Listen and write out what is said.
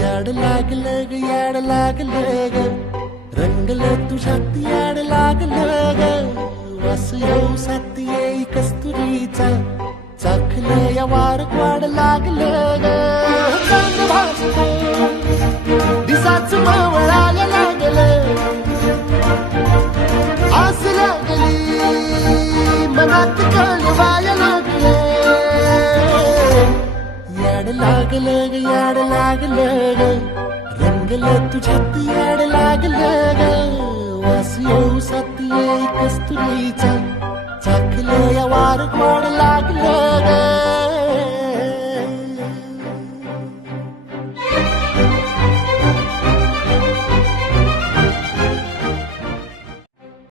याड लागलं ग याड लागलं ग रंगलं तुझ्यात याड लागलं ग वास येऊ साथ येई कस्तुरीचा चाखलं या वार वाड लागलं ग चांद भासतं दिसाच मावळायला लागलं आस लागली मनात कळवायला लागलं याड लागलं ग याड लागलं ग रंगलं तुझ्यात याड लागलं ग वास येऊ साथ येई कस्तुरीचा चाखलं या वार गोड लागलं ग